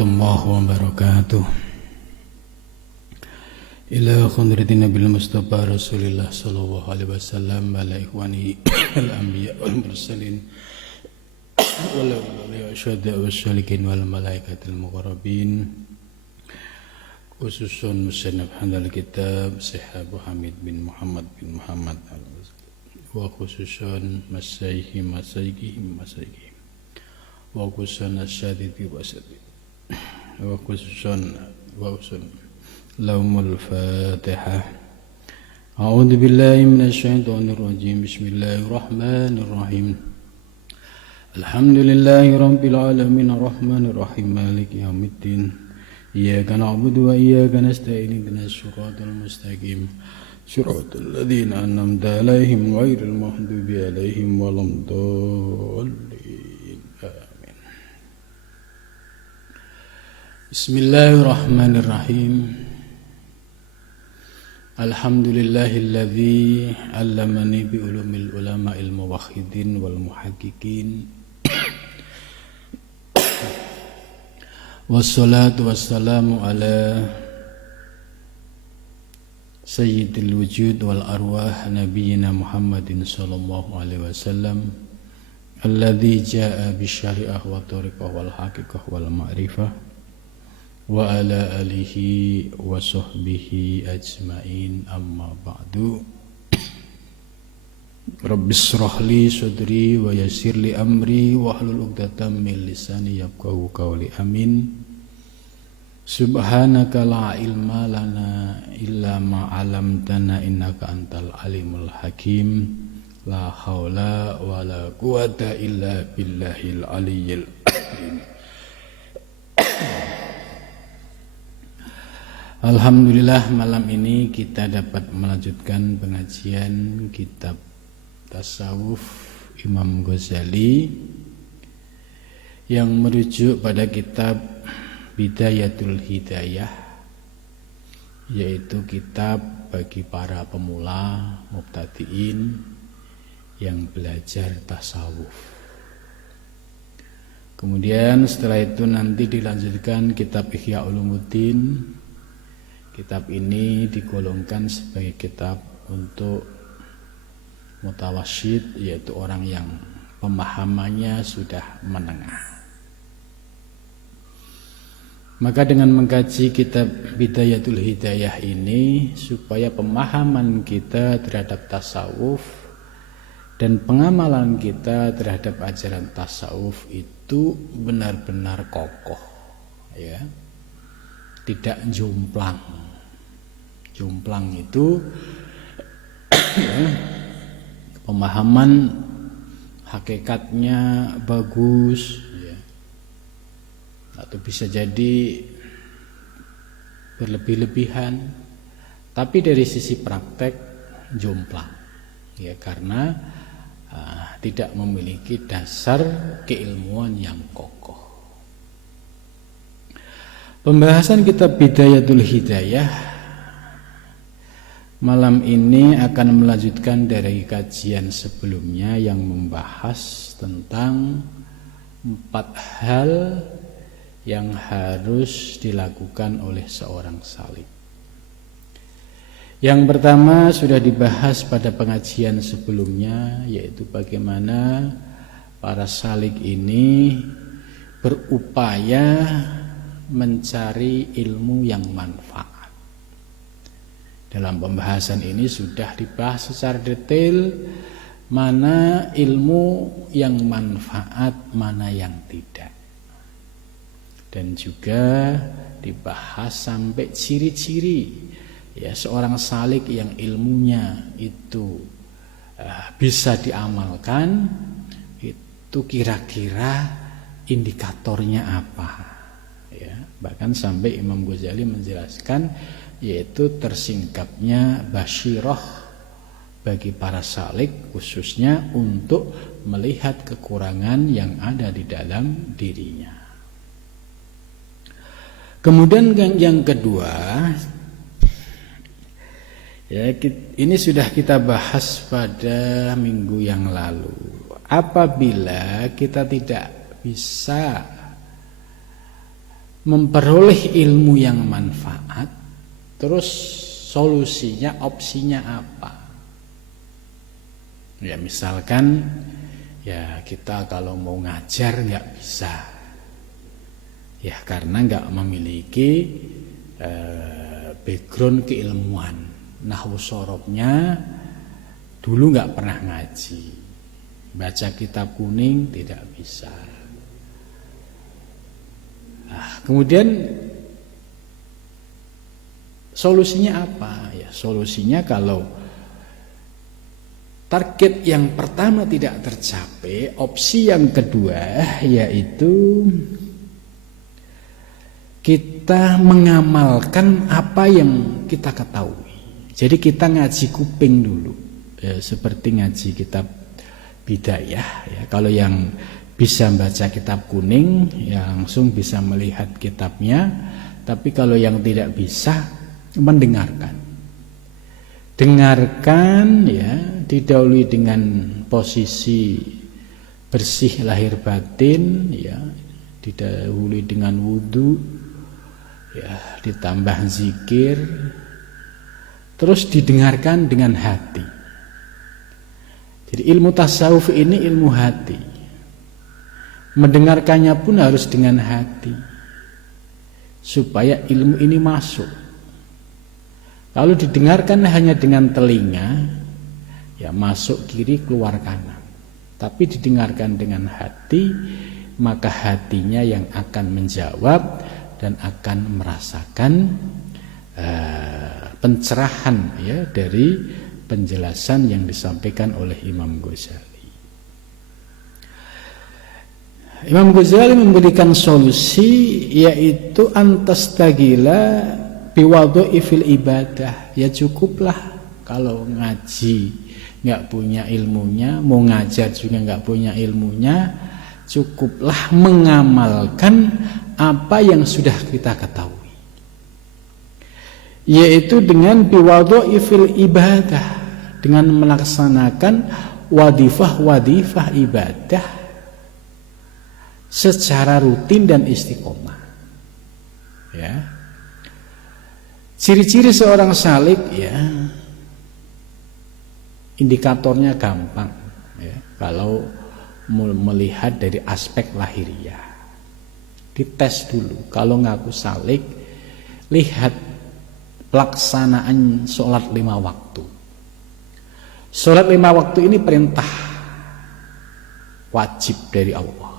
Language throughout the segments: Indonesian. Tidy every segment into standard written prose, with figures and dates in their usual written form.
warahmatullahi wabarakatuh. Ila khadrati Nabil Mustafa Rasulillah sallallahu alaihi wasallam wa ala ikhwani al-anbiya wal mursalin wal awliya wa syuhada wa syalikin wal malaikatil muqarrabin, khususun musannaf handal kitab Syekh Abu Hamid bin Muhammad wa khususun masyaykhihim wa khususun asyadidi wa asyadidi wa khususun laumul fatihah. A'udzu billahi minasy syaithanir rajim. Bismillahirrahmanirrahim. Alhamdulillahi rabbil alamin arrahmanir rahim maliki yaumiddin. Iyyaka na'budu wa iyyaka nasta'in ihdinas siratal mustaqim. Siratal ladzina an'amta 'alaihim ghairil maghdubi 'alaihim waladdallin. Amin. Bismillahirrahmanirrahim. Alhamdulillahilladzi 'allamani bi ulumil ulama'il muwahhidin wal muhaqqiqin. Wassalatu wassalamu ala sayyidil wujud wal arwah nabiyyina Muhammadin sallallahu alaihi wasallam alladzi jaa'a bisyari'ah wa tariqah wal haqiqah wal ma'rifah wa ala alihi wa sahbihi ajma'in, amma ba'du. Rabbis shrah li sadri wa yassir li amri wa hlul 'uqdatam min lisani yafqahu qawli. Amin. Subhanaka la ilma lana illa ma 'allamtana innaka antal alimul hakim. La haula wa la quwata illa billahil aliyyil azim. Alhamdulillah, malam ini kita dapat melanjutkan pengajian kitab Tasawuf Imam Ghazali yang merujuk pada kitab Bidayatul Hidayah, yaitu kitab bagi para pemula mubtadiin yang belajar tasawuf. Kemudian setelah itu nanti dilanjutkan kitab Ihya Ulumuddin. Kitab ini digolongkan sebagai kitab untuk mutawassyid, yaitu orang yang pemahamannya sudah menengah. Maka dengan mengkaji kitab Bidayatul Hidayah ini, supaya pemahaman kita terhadap tasawuf dan pengamalan kita terhadap ajaran tasawuf itu benar-benar kokoh, ya. Tidak jomplang. Jomplang itu pemahaman hakikatnya bagus, ya, atau bisa jadi berlebih-lebihan, tapi dari sisi praktek jomplang, ya, karena tidak memiliki dasar keilmuan yang kokoh. Pembahasan kitab Bidayatul Hidayah malam ini akan melanjutkan dari kajian sebelumnya yang membahas tentang 4 hal yang harus dilakukan oleh seorang salik. Yang pertama sudah dibahas pada pengajian sebelumnya, yaitu bagaimana para salik ini berupaya mencari ilmu yang manfaat. Dalam pembahasan ini sudah dibahas secara detail mana ilmu yang manfaat, mana yang tidak. Dan juga dibahas sampai ciri-ciri, ya, seorang salik yang ilmunya itu bisa diamalkan, itu kira-kira indikatornya apa, ya. Bahkan sampai Imam Ghazali menjelaskan, yaitu tersingkapnya basyirah bagi para salik, khususnya untuk melihat kekurangan yang ada di dalam dirinya. Kemudian yang kedua, ya, ini sudah kita bahas pada minggu yang lalu. Apabila kita tidak bisa memperoleh ilmu yang manfaat, terus solusinya, opsinya apa? Ya misalkan ya kita kalau mau ngajar nggak bisa, ya karena nggak memiliki background keilmuan, nahwu sorobnya dulu nggak pernah ngaji, baca kitab kuning tidak bisa. Nah, kemudian solusinya apa? Ya solusinya kalau target yang pertama tidak tercapai, opsi yang kedua yaitu kita mengamalkan apa yang kita ketahui. Jadi kita ngaji kuping dulu, ya, seperti ngaji kitab Bidayah. Ya. Kalau yang bisa baca kitab kuning, ya langsung bisa melihat kitabnya. Tapi kalau yang tidak bisa, mendengarkan. Dengarkan, ya, didahului dengan posisi bersih lahir batin, ya, didahului dengan wudu, ya, ditambah zikir, terus didengarkan dengan hati. Jadi ilmu tasawuf ini ilmu hati. Mendengarkannya pun harus dengan hati, supaya ilmu ini masuk. Kalau didengarkan hanya dengan telinga, ya masuk kiri keluar kanan. Tapi didengarkan dengan hati, maka hatinya yang akan menjawab dan akan merasakan pencerahan, ya, dari penjelasan yang disampaikan oleh Imam Ghazali. Imam Ghazali memberikan solusi, yaitu antastagila biwadhu'i fil ibadah. Ya cukuplah kalau ngaji nggak punya ilmunya, mau ngajar juga nggak punya ilmunya, cukuplah mengamalkan apa yang sudah kita ketahui, yaitu dengan biwadhu'i fil ibadah, dengan melaksanakan wadifah ibadah secara rutin dan istiqomah. Ya. Ciri-ciri seorang salik, ya, indikatornya gampang, ya, kalau melihat dari aspek lahiriah. Dites dulu, kalau ngaku salik, lihat pelaksanaan sholat 5 waktu. Sholat 5 waktu ini perintah wajib dari Allah,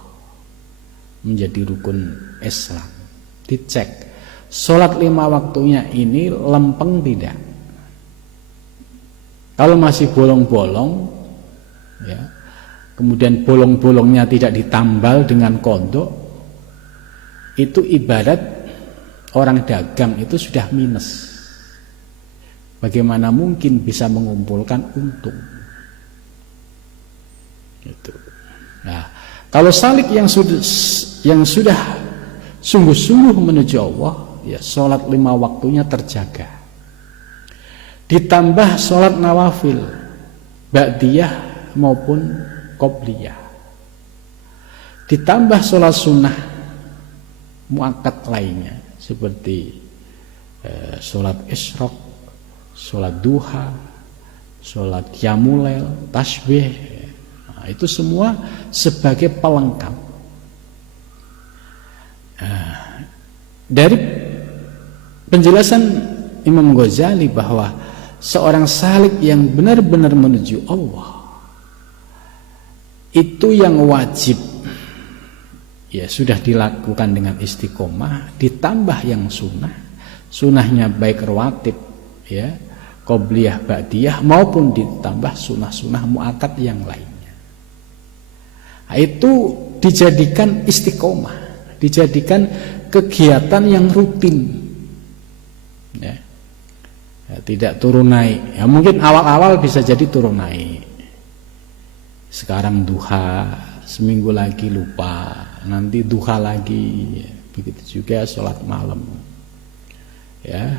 menjadi rukun Islam. Dicek sholat 5 waktunya ini lempeng tidak. Kalau masih bolong-bolong, ya, kemudian bolong-bolongnya tidak ditambal dengan kodok, itu ibarat orang dagang itu sudah minus. Bagaimana mungkin bisa mengumpulkan untung? Gitu. Nah, kalau salik yang sudah sungguh-sungguh menuju Allah, ya sholat 5 waktunya terjaga. Ditambah sholat nawafil, ba'diyah maupun qobliyah. Ditambah sholat sunnah muakkad lainnya, seperti sholat isyraq, sholat duha, sholat qiyamul lail, tasbih. Nah, itu semua sebagai pelengkap. Dari penjelasan Imam Ghazali bahwa seorang salik yang benar-benar menuju Allah, itu yang wajib, ya sudah dilakukan dengan istiqomah, ditambah yang sunnah, sunnahnya baik rawatib, ya, qobliyah, ba'diyah, maupun ditambah sunnah-sunnah muakkad yang lainnya. Nah, itu dijadikan istiqomah, dijadikan kegiatan yang rutin, ya. Ya, tidak turun naik. Ya, mungkin awal-awal bisa jadi turun naik. Sekarang duha, seminggu lagi lupa, nanti duha lagi, ya. Begitu juga sholat malam. Ya,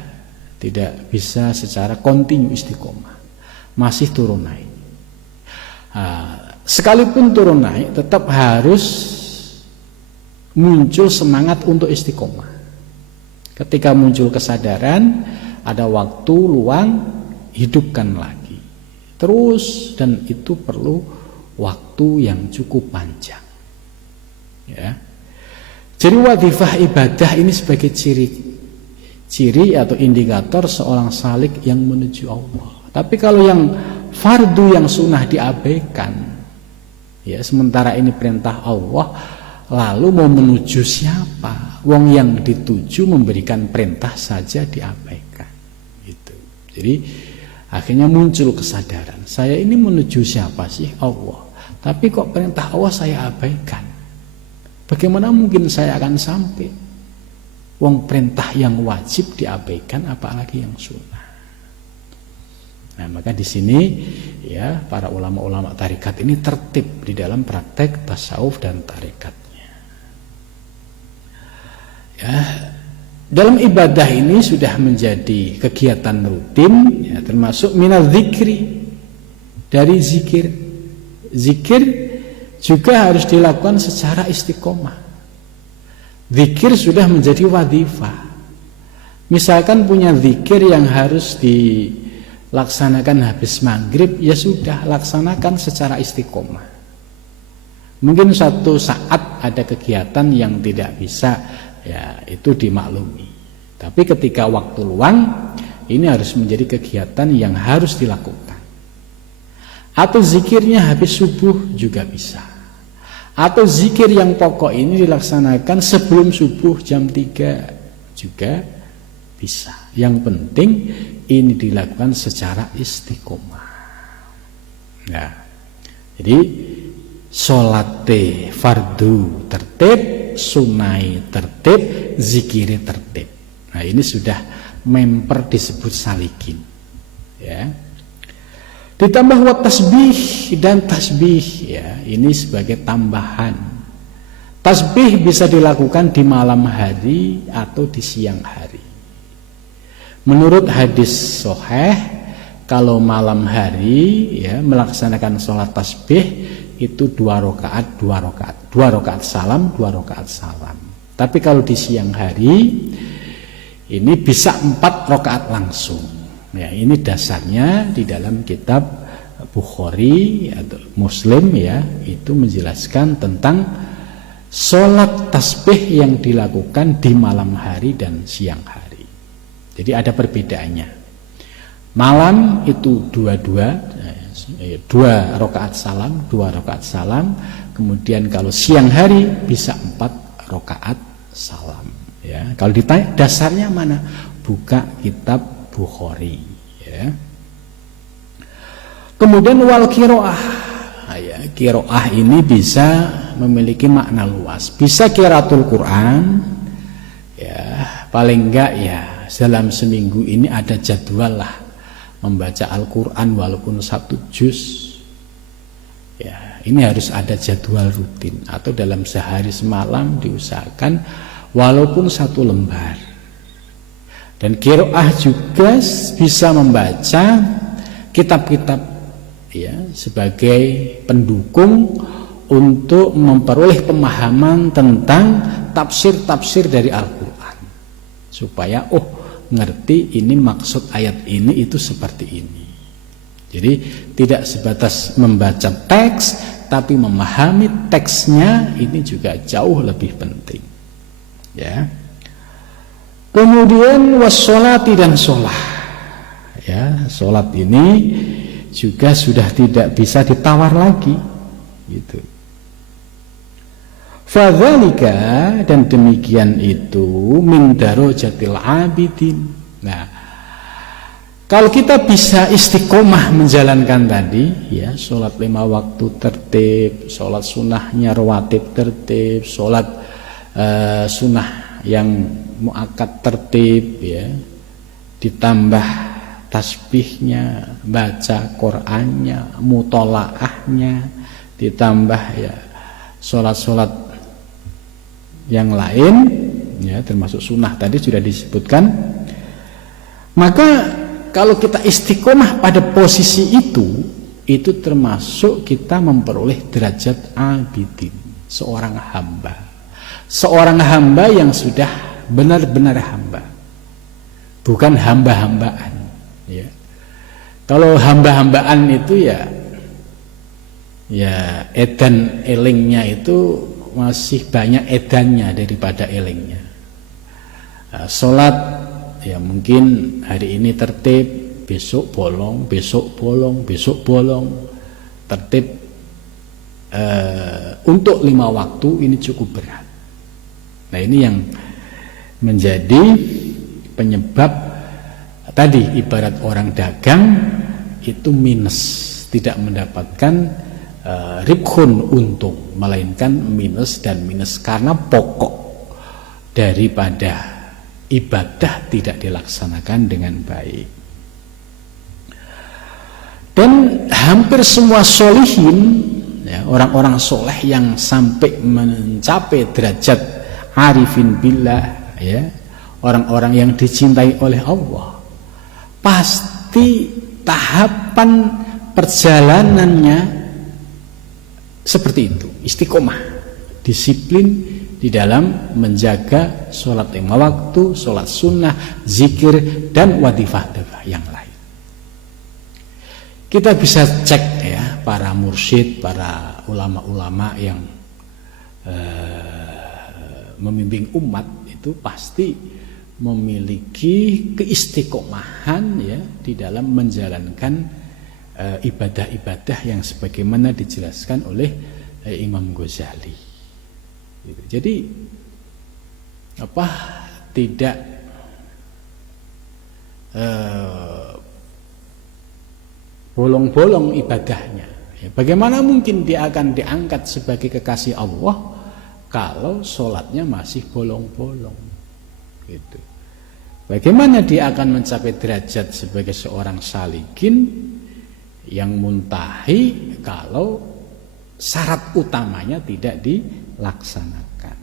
tidak bisa secara kontinu istiqomah, masih turun naik. Nah, sekalipun turun naik, tetap harus muncul semangat untuk istiqomah. Ketika muncul kesadaran, ada waktu luang, hidupkan lagi. Terus, dan itu perlu waktu yang cukup panjang. Ya. Jadi wadhifah ibadah ini sebagai ciri atau indikator seorang salik yang menuju Allah. Tapi kalau yang fardu, yang sunnah diabaikan, ya, sementara ini perintah Allah, lalu mau menuju siapa? Wong yang dituju memberikan perintah saja diabaikan. Gitu. Jadi akhirnya muncul kesadaran, saya ini menuju siapa sih? Allah. Tapi kok perintah Allah saya abaikan? Bagaimana mungkin saya akan sampai? Wong perintah yang wajib diabaikan, apalagi yang sunnah. Nah, maka di sini ya para ulama-ulama tarekat ini tertib di dalam praktek tasawuf dan tarekatnya. Ya, dalam ibadah ini sudah menjadi kegiatan rutin, ya, termasuk minaz zikri, dari zikir. Zikir juga harus dilakukan secara istiqomah. Zikir sudah menjadi wadhifah. Misalkan punya zikir yang harus dilaksanakan habis maghrib, ya sudah, laksanakan secara istiqomah. Mungkin suatu saat ada kegiatan yang tidak bisa, ya itu dimaklumi. Tapi ketika waktu luang, ini harus menjadi kegiatan yang harus dilakukan. Atau zikirnya habis subuh juga bisa. Atau zikir yang pokok ini dilaksanakan sebelum subuh jam 3 juga bisa. Yang penting ini dilakukan secara istiqomah. Nah, jadi sholate fardu tertib, sunai tertib, zikiri tertib. Nah, ini sudah memper disebut salikin. Ya. Ditambah wa tasbih dan tasbih, ya, ini sebagai tambahan. Tasbih bisa dilakukan di malam hari atau di siang hari. Menurut hadis sahih, kalau malam hari ya melaksanakan sholat tasbih itu 2 rakaat, 2 rakaat, 2 rakaat salam, 2 rakaat salam. Tapi kalau di siang hari ini bisa 4 rakaat langsung. Ya, ini dasarnya di dalam kitab Bukhari atau Muslim, ya, itu menjelaskan tentang sholat tasbih yang dilakukan di malam hari dan siang hari. Jadi ada perbedaannya. Malam itu 2 rakaat salam, 2 rakaat salam. Kemudian kalau siang hari bisa 4 rakaat salam. Ya, kalau ditanya dasarnya mana? Buka kitab Bukhari, ya. Kemudian wal qiraah, ya, qiraah ini bisa memiliki makna luas. Bisa qiraatul Quran, ya, paling enggak ya dalam seminggu ini ada jadwal lah membaca Al-Quran walaupun 1 juz. Ya, ini harus ada jadwal rutin, atau dalam sehari semalam diusahakan walaupun 1 lembar. Dan qiraah juga bisa membaca kitab-kitab, ya, sebagai pendukung untuk memperoleh pemahaman tentang tafsir-tafsir dari Al-Quran, supaya ngerti ini maksud ayat ini itu seperti ini. Jadi tidak sebatas membaca teks, tapi memahami teksnya ini juga jauh lebih penting, ya. Kemudian wassolati dan sholat, ya, sholat ini juga sudah tidak bisa ditawar lagi, gitu. Fadzalika, dan demikian itu min darajatil abidin. Nah, kalau kita bisa istiqomah menjalankan tadi, ya, sholat 5 waktu tertib, sholat sunnahnya rawatib tertib, sholat sunnah yang muakkad tertib, ya, ditambah tasbihnya, baca Qur'annya, mutolaahnya, ditambah ya sholat-sholat yang lain, ya, termasuk sunnah tadi sudah disebutkan. Maka kalau kita istiqomah pada posisi itu termasuk kita memperoleh derajat abidin, seorang hamba, seorang hamba yang sudah benar-benar hamba, bukan hamba-hambaan, ya. Kalau hamba-hambaan itu ya edan elingnya itu masih banyak edannya daripada elingnya. Sholat ya mungkin hari ini tertib, besok bolong, besok bolong, besok bolong. Tertib untuk 5 waktu ini cukup berat. Nah ini yang menjadi penyebab tadi, ibarat orang dagang itu minus, tidak mendapatkan ribhun, untung, melainkan minus dan minus karena pokok daripada ibadah tidak dilaksanakan dengan baik. Dan hampir semua sholihin, ya, orang-orang soleh yang sampai mencapai derajat arifin billah, ya, orang-orang yang dicintai oleh Allah, pasti tahapan perjalanannya seperti itu, istiqomah, disiplin di dalam menjaga sholat 5 waktu, sholat sunnah, zikir, dan wadifah yang lain. Kita bisa cek ya, para mursyid, para ulama-ulama yang membimbing umat itu pasti memiliki keistiqomahan ya di dalam menjalankan ibadah-ibadah yang sebagaimana dijelaskan oleh Imam Ghazali. Jadi tidak bolong-bolong ibadahnya. Ya, bagaimana mungkin dia akan diangkat sebagai kekasih Allah kalau sholatnya masih bolong-bolong? Gitu. Bagaimana dia akan mencapai derajat sebagai seorang salikin yang muntahi kalau syarat utamanya tidak dilaksanakan?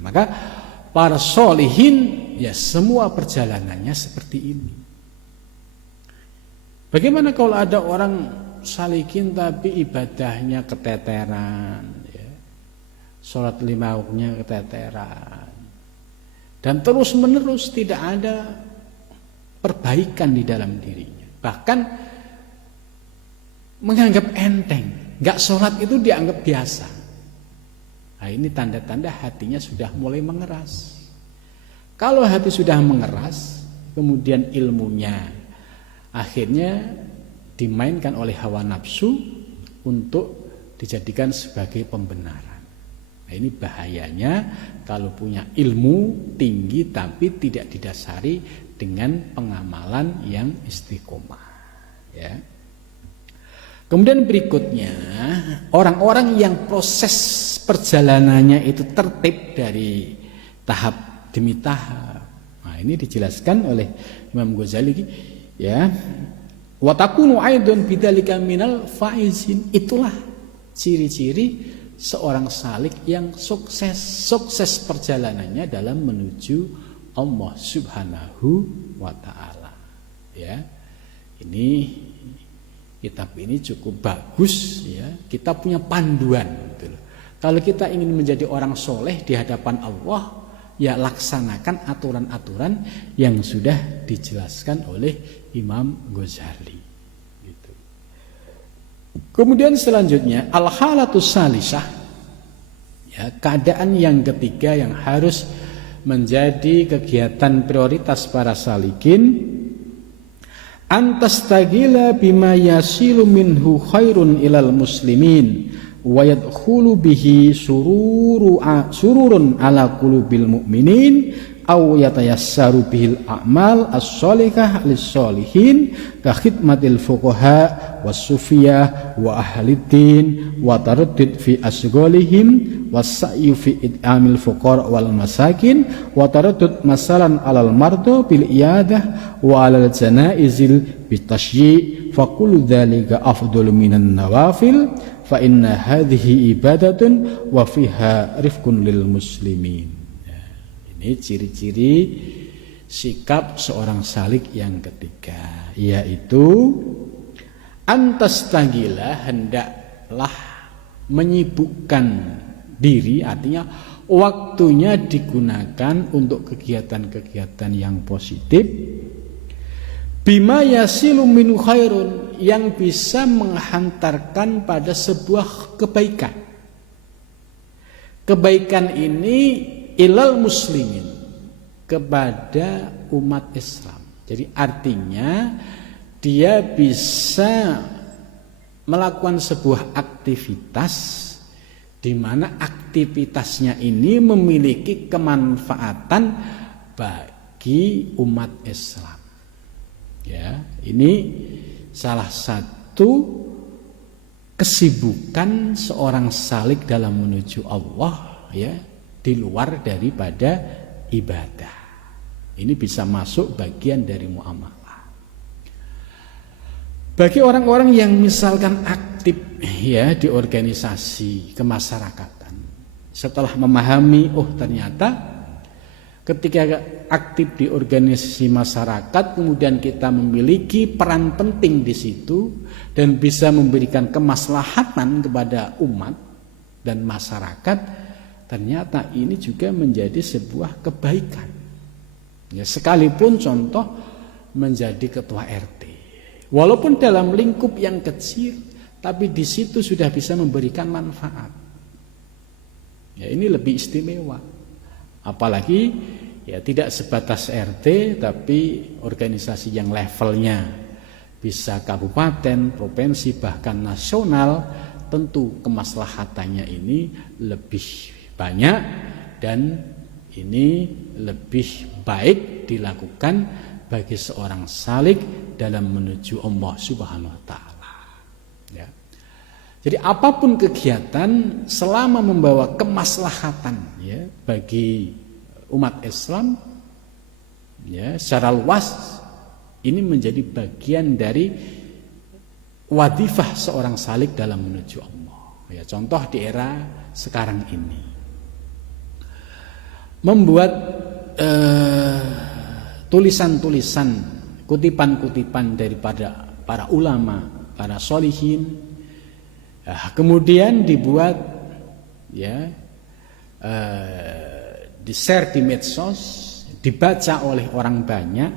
Maka para sholihin ya semua perjalanannya seperti ini. Bagaimana kalau ada orang salikin tapi ibadahnya keteteran, ya, sholat 5 waktunya keteteran, dan terus menerus tidak ada perbaikan di dalam dirinya, bahkan menganggap enteng, gak sholat itu dianggap biasa. Nah ini tanda-tanda hatinya sudah mulai mengeras. Kalau hati sudah mengeras, kemudian ilmunya akhirnya dimainkan oleh hawa nafsu untuk dijadikan sebagai pembenaran. Nah ini bahayanya kalau punya ilmu tinggi tapi tidak didasari dengan pengamalan yang istiqomah, ya. Kemudian berikutnya, orang-orang yang proses perjalanannya itu tertib dari tahap demi tahap. Nah ini dijelaskan oleh Imam Ghazali, ya. Wa takunu aidun bidzalika minal faizin. Itulah ciri-ciri seorang salik yang sukses perjalanannya dalam menuju Allah Subhanahu wa taala. Ya. Ini kitab ini cukup bagus, ya. Kita punya panduan gitu. Kalau kita ingin menjadi orang soleh di hadapan Allah, ya laksanakan aturan-aturan yang sudah dijelaskan oleh Imam Ghazali. Gitu. Kemudian selanjutnya al-halatus salisah, ya, keadaan yang ketiga yang harus menjadi kegiatan prioritas para salikin, antastagila bima yasilu minhu khairun ilal muslimin wa yadkhulu bihi sururun ala qulubil mu'minin aw yatayassaru bihil a'mal as-sholihah lis-sholihin ka khidmatil fuqaha was-sufiyah wa ahliddin wa taraddud fi asghalihim was-sa'yu fi it'amil fuqara wal masakin wa taraddud masalan alal mardu bil iyadah wa alal janaizil bitashyi' fa kullu dzalika afdalu minan nawafil fa inna hadhihi ibadatun wa fiha rifqun lil muslimin. Ini ciri-ciri sikap seorang salik yang ketiga, yaitu antastagila, hendaklah menyibukkan diri, artinya waktunya digunakan untuk kegiatan-kegiatan yang positif. Bima yasilu minu khairun, yang bisa menghantarkan pada sebuah kebaikan. Kebaikan ini ilal muslimin, kepada umat Islam. Jadi artinya dia bisa melakukan sebuah aktivitas di mana aktivitasnya ini memiliki kemanfaatan bagi umat Islam. Ya, ini salah satu kesibukan seorang salik dalam menuju Allah, ya, di luar daripada ibadah. Ini bisa masuk bagian dari muamalah. Bagi orang-orang yang misalkan aktif, ya, di organisasi kemasyarakatan, setelah memahami, oh ternyata ketika aktif di organisasi masyarakat, kemudian kita memiliki peran penting di situ dan bisa memberikan kemaslahatan kepada umat dan masyarakat, ternyata ini juga menjadi sebuah kebaikan. Ya, sekalipun contoh menjadi ketua RT, walaupun dalam lingkup yang kecil, tapi di situ sudah bisa memberikan manfaat. Ya, ini lebih istimewa. Apalagi ya tidak sebatas RT, tapi organisasi yang levelnya bisa kabupaten, provinsi, bahkan nasional, tentu kemaslahatannya ini lebih banyak dan ini lebih baik dilakukan bagi seorang salik dalam menuju Allah Subhanahu wa taala. Ya. Jadi apapun kegiatan selama membawa kemaslahatan, ya, bagi umat Islam, ya, secara luas, ini menjadi bagian dari wadifah seorang salik dalam menuju Allah. Ya, contoh di era sekarang ini, membuat tulisan-tulisan, kutipan-kutipan daripada para ulama, para sholihin, kemudian dibuat, ya, di-share di medsos, dibaca oleh orang banyak,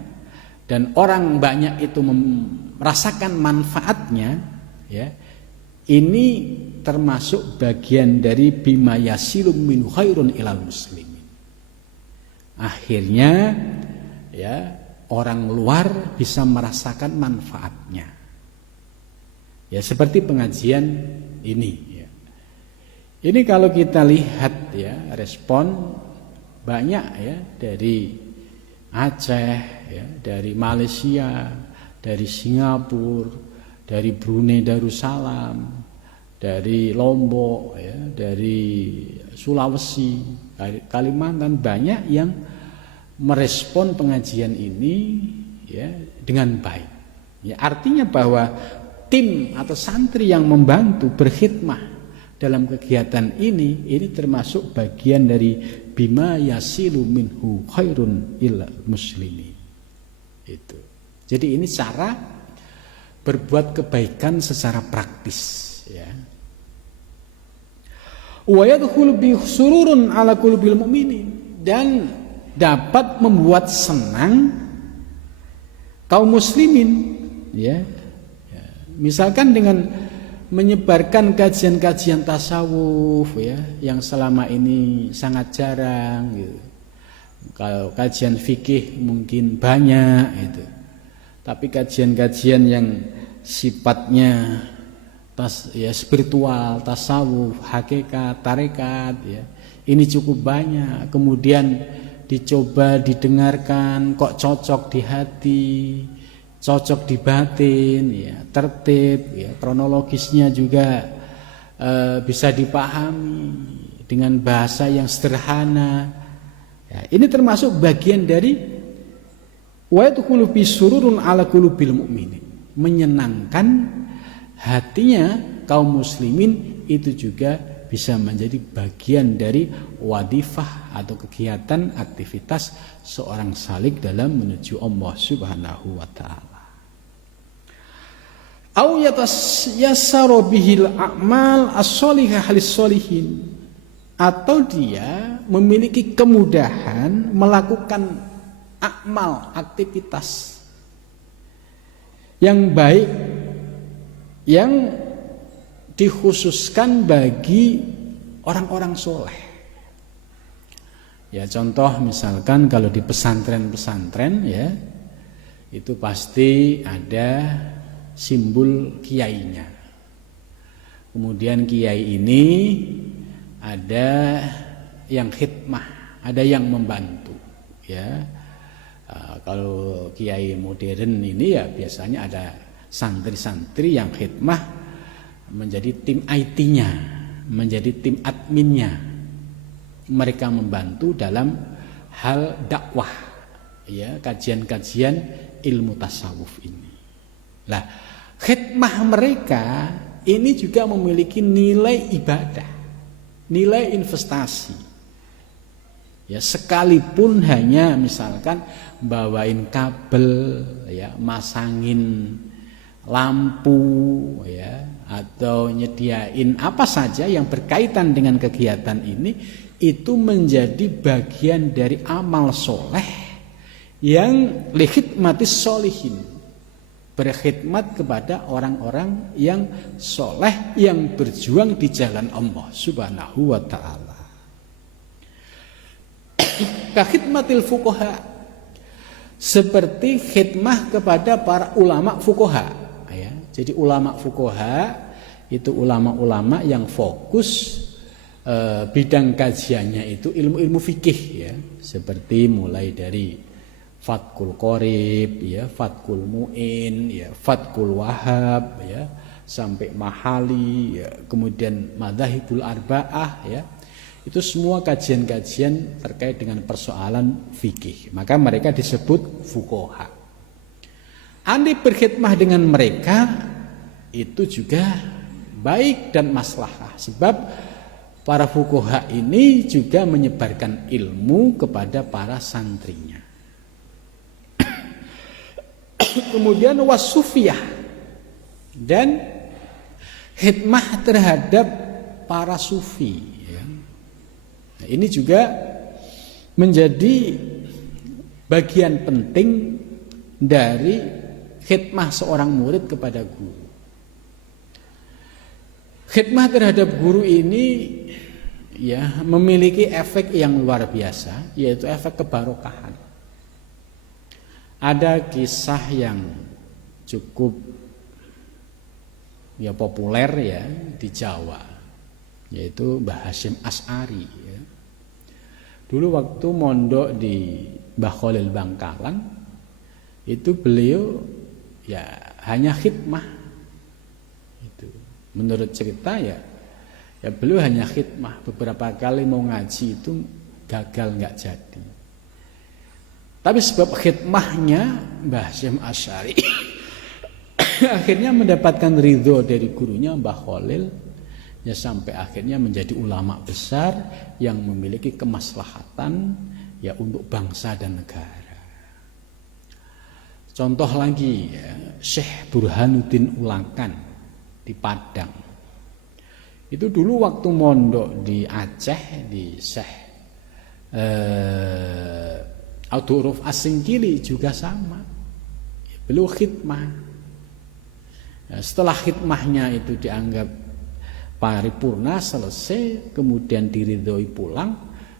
dan orang banyak itu merasakan manfaatnya, ya, ini termasuk bagian dari bima yasilum min khairun ilal muslimin. Akhirnya, ya, orang luar bisa merasakan manfaatnya. Ya, seperti pengajian ini, ya. Ini kalau kita lihat, ya, respon banyak, ya, dari Aceh, ya, dari Malaysia, dari Singapura, dari Brunei Darussalam, dari Lombok, ya, dari Sulawesi, dari Kalimantan, banyak yang merespon pengajian ini, ya, dengan baik. Ya, artinya bahwa tim atau santri yang membantu berkhidmah dalam kegiatan ini termasuk bagian dari bima yasilu minhu khairun ilal muslimin. Itu. Jadi ini cara berbuat kebaikan secara praktis, ya. Wa yadkhulu bi sururun ala qulubil mu'minin, dan dapat membuat senang kaum muslimin, ya. Misalkan dengan menyebarkan kajian-kajian tasawuf, ya, yang selama ini sangat jarang, gitu. Kalau kajian fikih mungkin banyak itu, tapi kajian-kajian yang sifatnya spiritual, tasawuf, hakikat, tarekat, ya, ini cukup banyak. Kemudian dicoba didengarkan, kok cocok di hati, cocok di batin, ya, tertib, ya, kronologisnya juga bisa dipahami dengan bahasa yang sederhana. Ya, ini termasuk bagian dari wa yadkhulu bi sururun ala qulubil mu'minin, menyenangkan hatinya kaum muslimin, itu juga bisa menjadi bagian dari wadifah atau kegiatan aktivitas seorang salik dalam menuju Allah Subhanahu wa taala. Au yatasyasaru bihil a'mal as-shalihah lis-sholihin, atau dia memiliki kemudahan melakukan amal, aktivitas yang baik yang dikhususkan bagi orang-orang soleh. Ya contoh misalkan kalau di pesantren-pesantren ya, itu pasti ada simbol kiainya. Kemudian kiai ini ada yang khidmah, ada yang membantu ya. Kalau kiai modern ini ya biasanya ada santri-santri yang khidmah menjadi tim IT-nya, menjadi tim adminnya. Mereka membantu dalam hal dakwah ya, kajian-kajian ilmu tasawuf ini. Lah, khidmah mereka ini juga memiliki nilai ibadah, nilai investasi. Ya, sekalipun hanya misalkan bawain kabel ya, masangin lampu ya, atau nyediain apa saja yang berkaitan dengan kegiatan ini, itu menjadi bagian dari amal soleh yang likhidmatis solihin, berkhidmat kepada orang-orang yang soleh yang berjuang di jalan Allah Subhanahu wa ta'ala. Kakhidmatil fuqaha, seperti khidmah kepada para ulama fuqaha ya. Jadi ulama fuqaha itu ulama-ulama yang fokus bidang kajiannya itu ilmu-ilmu fikih ya, seperti mulai dari Fathul Qorib ya, Fathul Mu'in ya, Fathul Wahab ya, sampai Mahali ya, kemudian Madzhabul Arba'ah ya. Itu semua kajian-kajian terkait dengan persoalan fikih. Maka mereka disebut fuqaha. Andai berkhidmah dengan mereka itu juga baik dan maslahah, sebab para fuqaha ini juga menyebarkan ilmu kepada para santrinya. Kemudian wasufiyah, dan khidmah terhadap para sufi ya. Nah, ini juga menjadi bagian penting dari khidmah seorang murid kepada guru. Khidmah terhadap guru ini ya memiliki efek yang luar biasa, yaitu efek kebarokahan. Ada kisah yang cukup ya populer ya di Jawa, yaitu Mbah Hasyim Asy'ari ya. Dulu waktu mondok di Mbah Khalil Bangkalan, itu beliau ya hanya khidmah. Itu menurut cerita ya beliau hanya khidmah. Beberapa kali mau ngaji itu gagal, nggak jadi. Tapi sebab khidmahnya Mbah Hasyim Asy'ari akhirnya mendapatkan ridho dari gurunya Mbah Khalil ya, sampai akhirnya menjadi ulama besar yang memiliki kemaslahatan ya untuk bangsa dan negara. Contoh lagi ya, Syekh Burhanuddin Ulakan di Padang. Itu dulu waktu mondok di Aceh di Syekh Abdurrauf As-Singkili juga sama. Beliau khidmah. Nah, setelah khidmahnya itu dianggap paripurna, selesai, kemudian diridhoi pulang,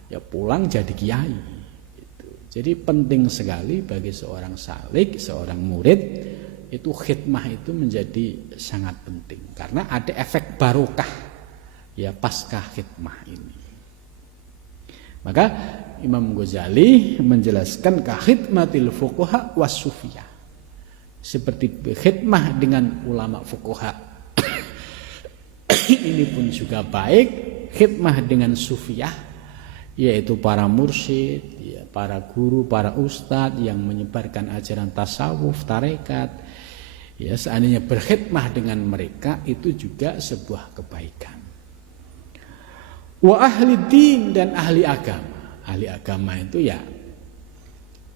ya pulang jadi kiai. Gitu. Jadi penting sekali bagi seorang salik, seorang murid, itu khidmah itu menjadi sangat penting. Karena ada efek barokah ya pasca khidmah ini. Maka Imam Ghazali menjelaskan kakhidmatil fuqaha was-sufiyah, seperti khidmah dengan ulama fuqaha ini pun juga baik, khidmah dengan sufiyah yaitu para mursyid ya, para guru, para ustadz yang menyebarkan ajaran tasawuf, tarekat ya, seandainya berkhidmah dengan mereka itu juga sebuah kebaikan. Wa ahli din, dan ahli agama. Ahli agama itu ya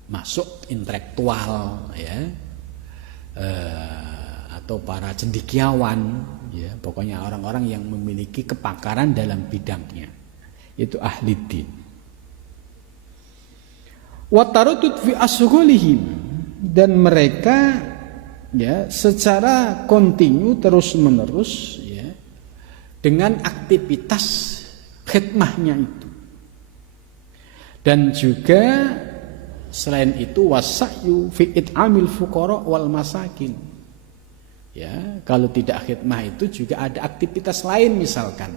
masuk intelektual ya, atau para cendekiawan ya, pokoknya orang-orang yang memiliki kepakaran dalam bidangnya. itu ahli din. Wa taradud fi asghulihim, dan mereka ya secara kontinu terus-menerus ya dengan aktivitas khidmahnya itu. Dan juga selain itu wasa'yu fi it'amil fuqara wal masakin. Ya, kalau tidak khidmah itu juga ada aktivitas lain, misalkan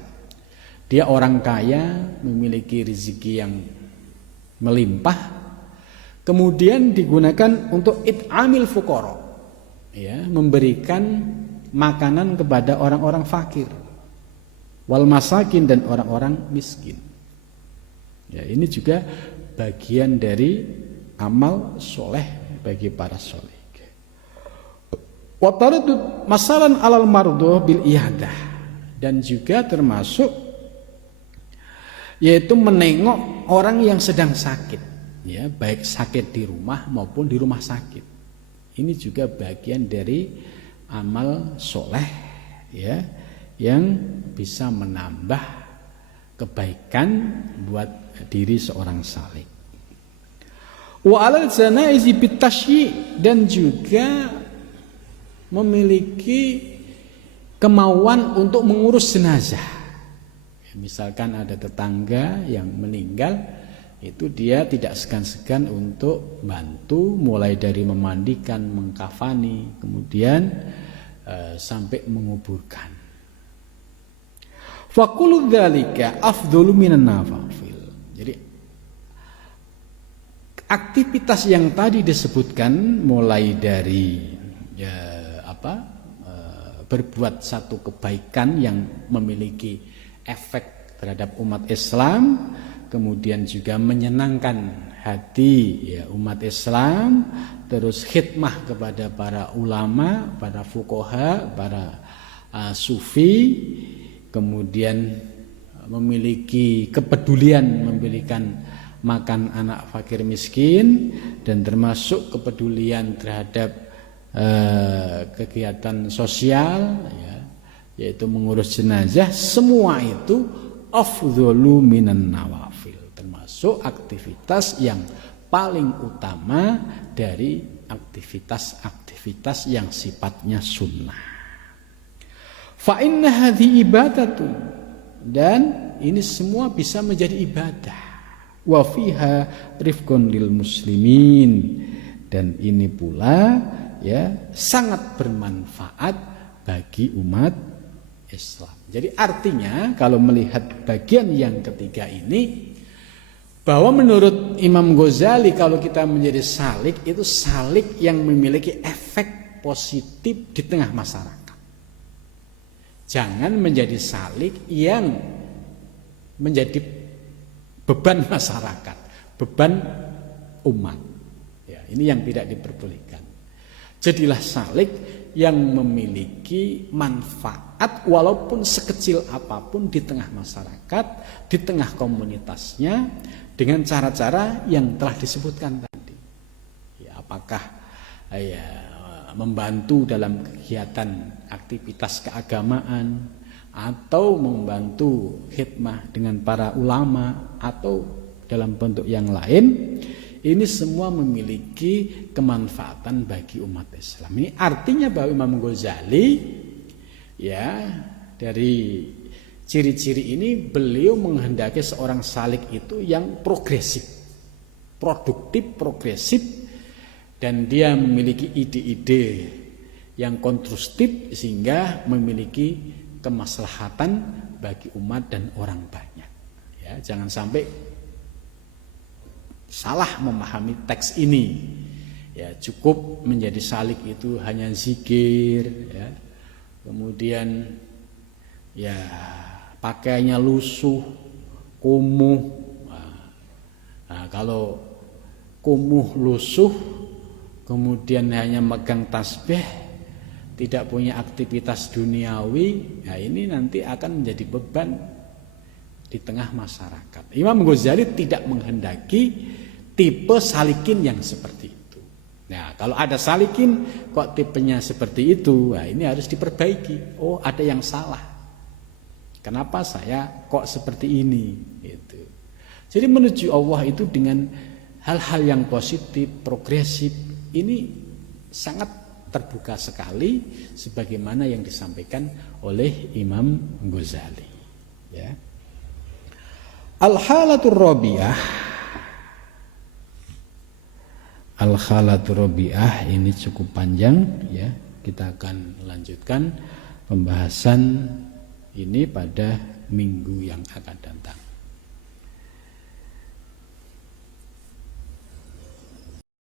dia orang kaya, memiliki rezeki yang melimpah, kemudian digunakan untuk it'amil fuqara, ya, memberikan makanan kepada orang-orang fakir, wal masakin, dan orang-orang miskin. Ya, ini juga bagian dari amal soleh bagi para soleh. Wa taradud masalan alal marduh bil iyadah, dan juga termasuk yaitu menengok orang yang sedang sakit, ya, baik sakit di rumah maupun di rumah sakit. Ini juga bagian dari amal soleh, ya, yang bisa menambah kebaikan buat diri seorang salik. Wa alal janaizi bitasyi, dan juga memiliki kemauan untuk mengurus jenazah. Misalkan ada tetangga yang meninggal, itu dia tidak segan-segan untuk bantu, mulai dari memandikan, mengkafani, kemudian sampai menguburkan. Faqulu dzalika afdhalu minan nawafil. Jadi aktivitas yang tadi disebutkan, mulai dari berbuat satu kebaikan yang memiliki efek terhadap umat Islam, kemudian juga menyenangkan hati ya umat Islam, terus khidmah kepada para ulama, para fuqaha, para sufi, kemudian memiliki kepedulian memberikan makan anak fakir miskin, dan termasuk kepedulian terhadap kegiatan sosial, ya, yaitu mengurus jenazah. Semua itu afdhalu minan nawafil, termasuk aktivitas yang paling utama dari aktivitas-aktivitas yang sifatnya sunnah. Fa inna hadhi ibadatun, dan ini semua bisa menjadi ibadah. Wa fiha rifqun lil muslimin, dan ini pula ya sangat bermanfaat bagi umat Islam. Jadi artinya kalau melihat bagian yang ketiga ini, bahwa menurut Imam Ghazali kalau kita menjadi salik, itu salik yang memiliki efek positif di tengah masyarakat. Jangan menjadi salik yang menjadi beban masyarakat, beban umat. Ya, ini yang tidak diperbolehkan. Jadilah salik yang memiliki manfaat walaupun sekecil apapun di tengah masyarakat, di tengah komunitasnya, dengan cara-cara yang telah disebutkan tadi. Ya, apakah membantu dalam kegiatan aktivitas keagamaan, atau membantu khidmah dengan para ulama, atau dalam bentuk yang lain. Ini semua memiliki kemanfaatan bagi umat Islam. Ini artinya bahwa Imam Ghazali, ya, dari ciri-ciri ini beliau menghendaki seorang salik itu yang progresif, produktif, progresif, dan dia memiliki ide-ide yang konstruktif sehingga memiliki kemaslahatan bagi umat dan orang banyak. Ya, jangan sampai salah memahami teks ini. Ya, cukup menjadi salik itu hanya zikir, ya. Kemudian ya pakainya lusuh, kumuh. Nah, kalau kumuh lusuh kemudian hanya megang tasbih, tidak punya aktivitas duniawi, nah ini nanti akan menjadi beban di tengah masyarakat. Imam Ghazali tidak menghendaki tipe salikin yang seperti itu. Nah, kalau ada salikin kok tipenya seperti itu, nah ini harus diperbaiki. Oh, ada yang salah. Kenapa saya kok seperti ini? Gitu. Jadi menuju Allah itu dengan hal-hal yang positif, progresif, ini sangat terbuka sekali sebagaimana yang disampaikan oleh Imam Ghazali. Ya. Al-halatur rabi'ah. Al-halatur rabi'ah ini cukup panjang ya. Kita akan lanjutkan pembahasan ini pada minggu yang akan datang.